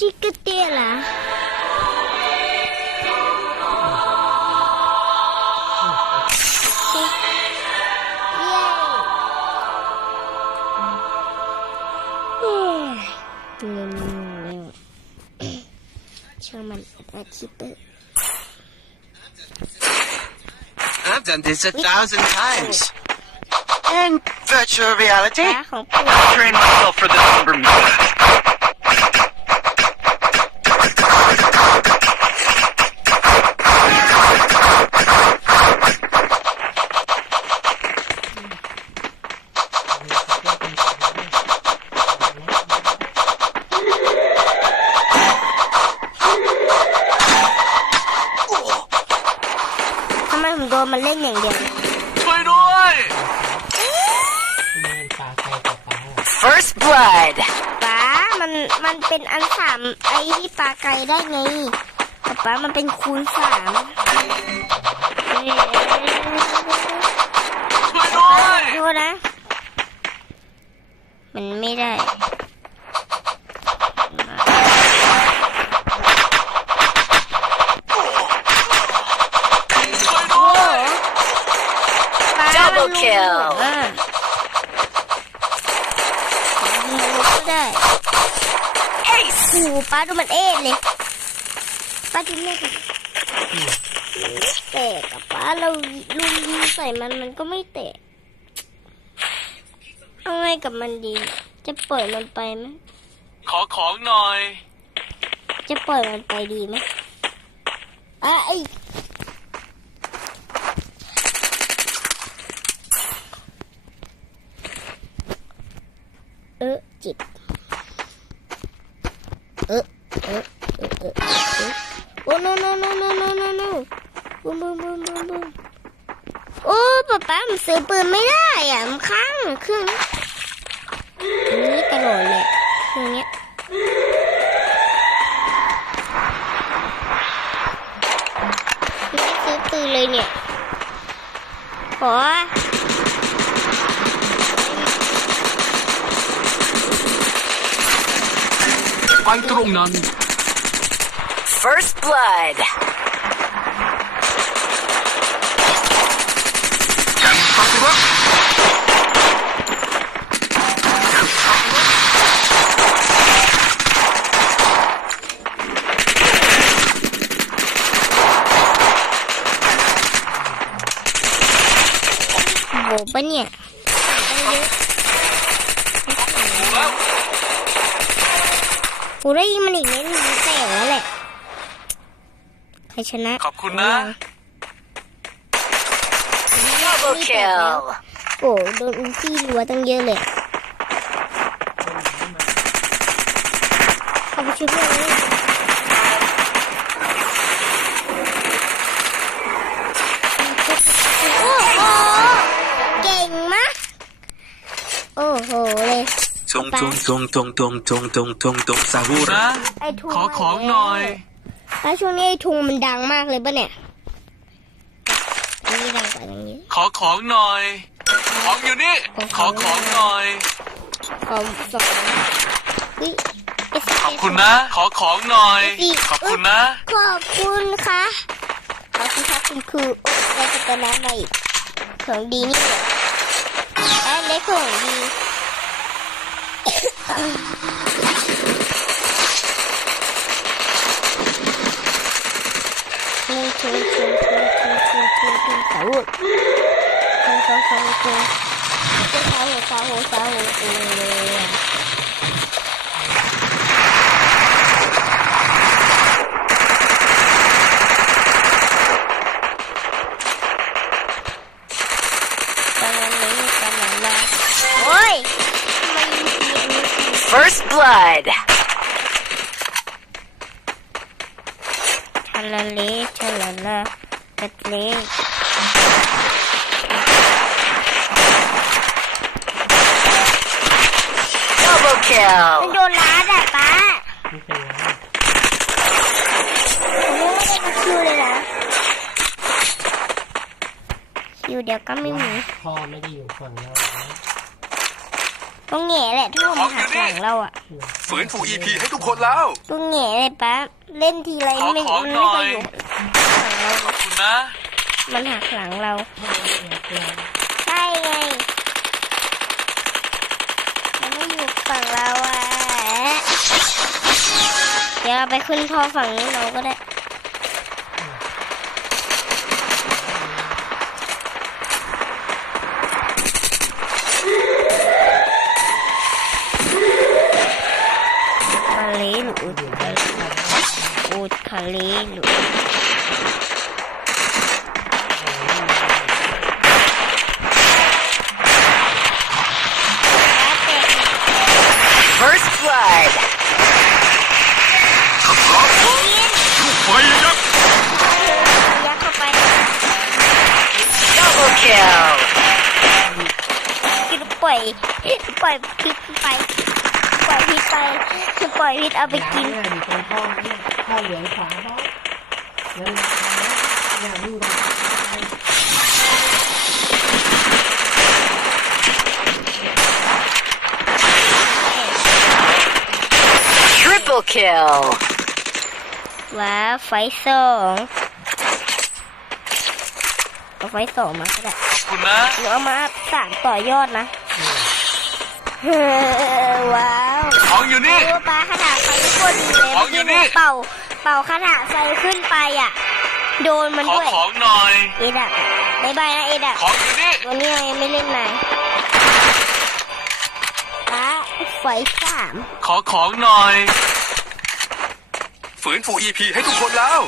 Chikatela. I've done this a thousand times. And virtual reality. Train myself for this. ทำไมผมโดนมันเล่นอย่างเดียว ช่วยด้วยมันปลาไก่กับปลา First blood. ป้ามันมันเป็นอันสามไอ้ที่ปลาไก่ได้ไงป๊าป้ามันเป็นคูณสามช่วยด้วย ดูนะ มันไม่ได้ Double มัน kill ลูกอะยิงลูกก็ได้ Ace. โอ้โหป้าดูมันเอ็ดเลยป้าดูเล่นแตกอะป้าเราลุมยิงใส่มันมันก็ไม่แตกเอาไงกับมันดี จะปล่อยมันไปไหมขอของหน่อย จะปล่อยมันไปดีไหมอะไอเออ จิบเออเออเออเออเออโอ้ no no no no no no no บูมบูมบูมบูมบูมโอ้ป๊าป๊ามันซื้อปืนไม่ได้อะมันค้างเครื่องนี้อันนี้ตลอดเลยเครื่องเนี้ยไม่ซื้อปืนเลยเนี่ยขอ May turungnan. First Blood. Боба нет. กูได้ยินมันอีกเล่นมันแตกแล้วแหละ ใครชนะ ขอบคุณนะ Double kill. โอ้โดนอุ้งที่รัวตั้งเยอะเลยขอบคุณเพื่อน งทงทงทงทงทงทงทงทงซาฮูระ ไอ้ทุงขอของหน่อย แล้วช่วงนี้ไอ้ทุงมันดังมากเลยปะเนี่ยอันนี้ดังกว่าอย่างนี้ ขอของหน่อย ของอยู่นี่ ขอของหน่อย ขอสองขอบคุณนะ ขอของหน่อย ขอบคุณนะ ขอบคุณค่ะขอบคุณค่ะคุณครูโอ้ได้สตาร์มาอีกของดีนี่แหละอันเล็กของดี 我哋将全部资金捐俾台湾，咁就可以将中国大陆发货返嚟。 ทะละเลทะละละทะเล Double มัน kill. โดนล้าดอะป้าไม่เป็นไรผมไม่ได้มาคิวเลยนะคิวเดียวก็ไม่มีพ่อไม่ได้อยู่ฝั่งเรา นะต้องแง่แหละท่วมหักหลังเราอะฝืนฟู EP ให้ทุกคนแล้วต้องแง่เลยป้าเล่นทีไรไม่ขอมันขอไม่หน่ค่ออยยอยู่หลังเราขอบคุณนะ มันหักหลังเรา ใช่ไงมันไม่อยู่ฝั่งเราอะเดี๋ยวเราไปขึ้นท่อฝั่งนี้เราก็ได้ First blood. Double kill. Good boy. Good boy. ล่อยพิษไปปล่อยพิษไปปล่อยพิษเอาไปกินเนี่ยอยู่ตรงท่อเนี่ยท่อเหลืองขวาบ้างแล้วเนี่ยอยู่ตรง Triple kill. ว้าวไฟสองเอาไฟสองมาก็ได้ขอบคุณนะหนูเอามาสามต่อยอดนะเฮ้อว้าว ของอยู่นี่ โอ้ปลาขนาดไฟโคตรดีเลยของอยู่นี่ เป่า เป่าขนาดไฟขึ้นไปอะ โดนมันขอด้วย ของหน่อย เอดักบายบายนะเอดักของอยู่นี่ วันนี้ยังไม่เล่นนายป้าไฟสามขอของหน่อย ฝืนฟู EP ให้ทุกคนแล้ว